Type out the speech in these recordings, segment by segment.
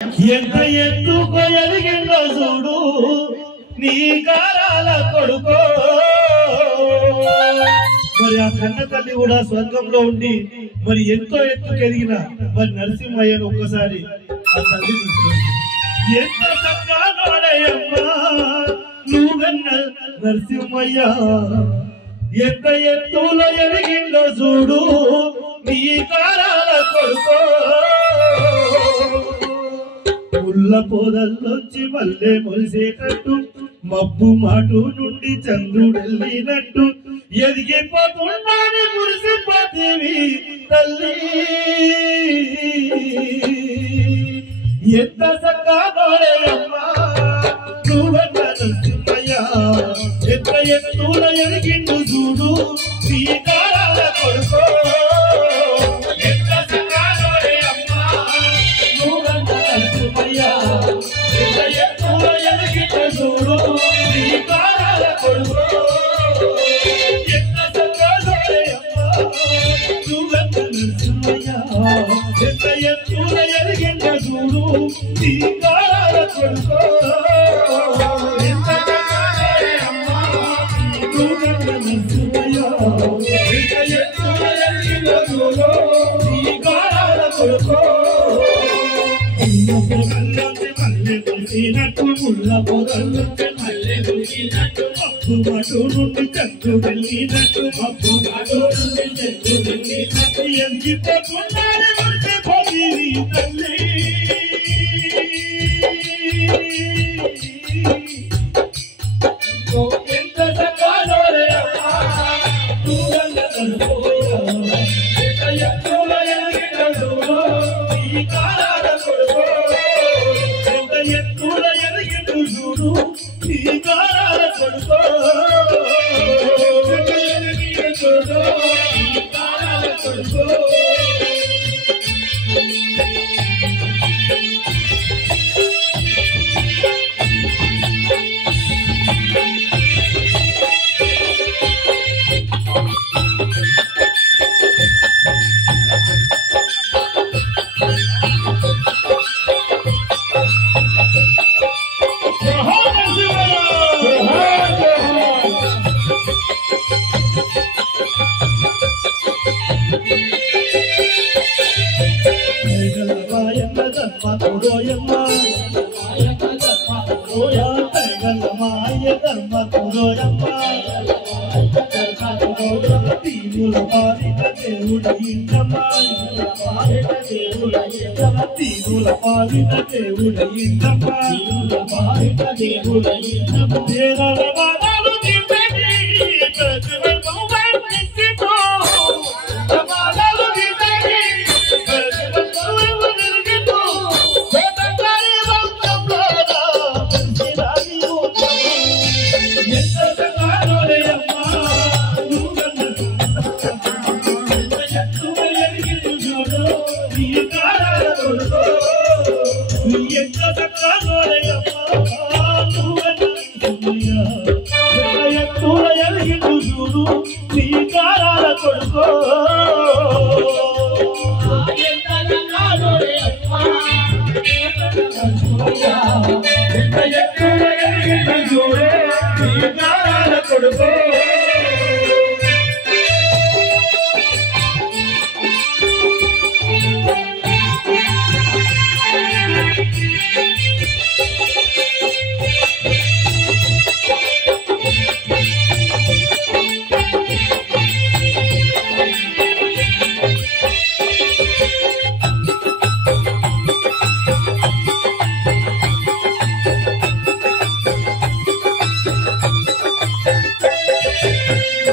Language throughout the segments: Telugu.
ఎంత ఎత్తుకో ఎదిగిందో చూడు నీ కారాల కొడుకో. మరి ఆ కన్న తల్లి కూడా స్వర్గంలో ఉండి మరి ఎంతో ఎత్తుకు ఎదిగిన మరి నరసింహయ్యను ఒక్కసారి ఆ తల్లి ఎంత చక్కనోడయ్యమ్మా నువ్వన్న నరసింహయ్య. ఎంత ఎత్తులో ఎదిగిందో చూడు నీ కారాల కొడుకో. ముళ్ళ పొదల్లోంచి మల్లె మొలిసేటట్టు మబ్బు మాటు నుండి చంద్రుడెళ్ళినట్టు ఎదిగిపోతుండాని మురిసిపోతేవి తల్లి. ఎంత చక్కనోడయ్యమ్మా నువ్వన్న నరసింహయ్య. ఎంత ఎత్తుల ఎదిగిండు చూడు నీ కారాల కొడుకో. ఎంత చక్కనోడయ్యమ్మా నువ్వన్న నరసింహయ్య. ఎంత ఎత్తుల ఎదిగిండు చూడు నీ కారాల కొడుకో. ఎంత చక్కనోడయ్యమ్మా నువ్వన్న నరసింహయ్య. ఎంత ఎత్తుల ఎదిగిండు చూడు నీ కారాల కొడుకో. ముళ్ళ పొదల్లోంచి మల్లె మొలిసినట్టు మబ్బు మాటు నుండి చంద్రుడెళ్ళినట్టు మబ్బు మాటు నుండి చంద్రుడెళ్ళినట్టు ఎదిగిపోతుండాలి మురిసిపోతీవి తల్లి. ఎంత చక్కనోడయ్యమ్మా నువ్వన్న నరసింహయ్య. ఎంత ఎత్తుల ఎదిగిందో చూడు నీ కారాల కొడుకో. ఎంత ఎత్తుల ఎదిగిందో చూడు నీ కారాల కొడుకో. ఎంత ఎదిగిందో చూడు నీ కారాల కొడుకో. తీరుల పాలిట దేవుడయిందమ్మా. తీరుల పాలిట దేవుడయిందమ్మా. దేవర వాదాలు దివ్వని ప్రతివైభవం వర్ణించుకో. ప్రమాదాలు దివ్వని ప్రతివైభవం వర్ణించుకో. వేదకారి వంశంలోనా మంచిరాని ఊటము. ఎంత చక్కనోడయ్యమ్మా నువ్వన్న. ఎంత ఎత్తుల ఎదిగిందో చూడు నీ కారాల కొడుకో. ఎంత చక్కనోడయ్యమ్మా నువ్వన్న నరసింహయ్య. ఎంత ఎత్తుల ఎదిగిందో చూడు నీ కారాల కొడుకో. ఎంత చక్కనోడయ్యమ్మా నరసింహయ్య. ఎంత ఎత్తుల ఎదిగిందో చూడు నీ కారాల కొడుకో.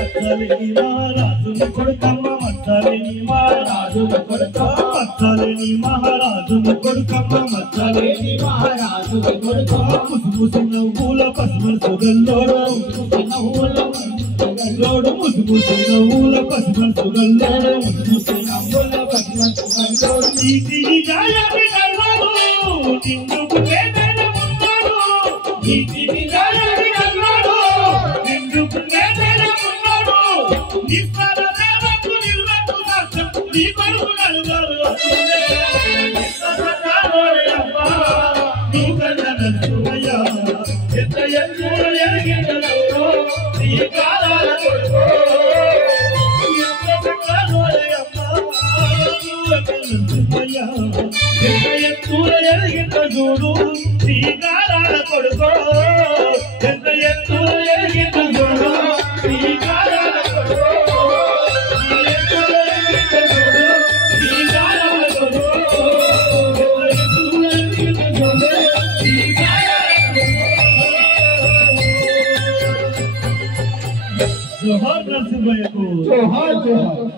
మచ్చలేని మహారాజుని కొడుకమ్మ. మచ్చలేని మహారాజుని కొడుకమ్మ. మచ్చలేని మహారాజుని కొడుకమ్మ. మచ్చలేని మహారాజుని కొడుకమ్మ. ముసుముసి నవ్వుల పసుమల సుగల్లోడు. ముసుముసి నవ్వుల పసుమల సుగల్లోడు. ముసుముసి నవ్వుల పసుమల సుగల్లోడు. నీతి నిజాయాన్ని నల్లాడు నిన్నుకు వేదన ఉన్నాడు. నీతి నిజాయాన్ని నల్లాడు నిన్నుకు వేదన ఉన్నాడు. నిస్సార దేవకు నిల్వకు రాష్ట్రం నీ కొడుకు నలుగారు. ఎంత చక్కనోడయ్యమ్మా చూడు శ్రీకారాల కొడుకో ఎంత ఎత్తు ఎగిరిన చూడు శ్రీకారాల కొడుకో जोहार नरसिंह भाई को जोहार जोहार।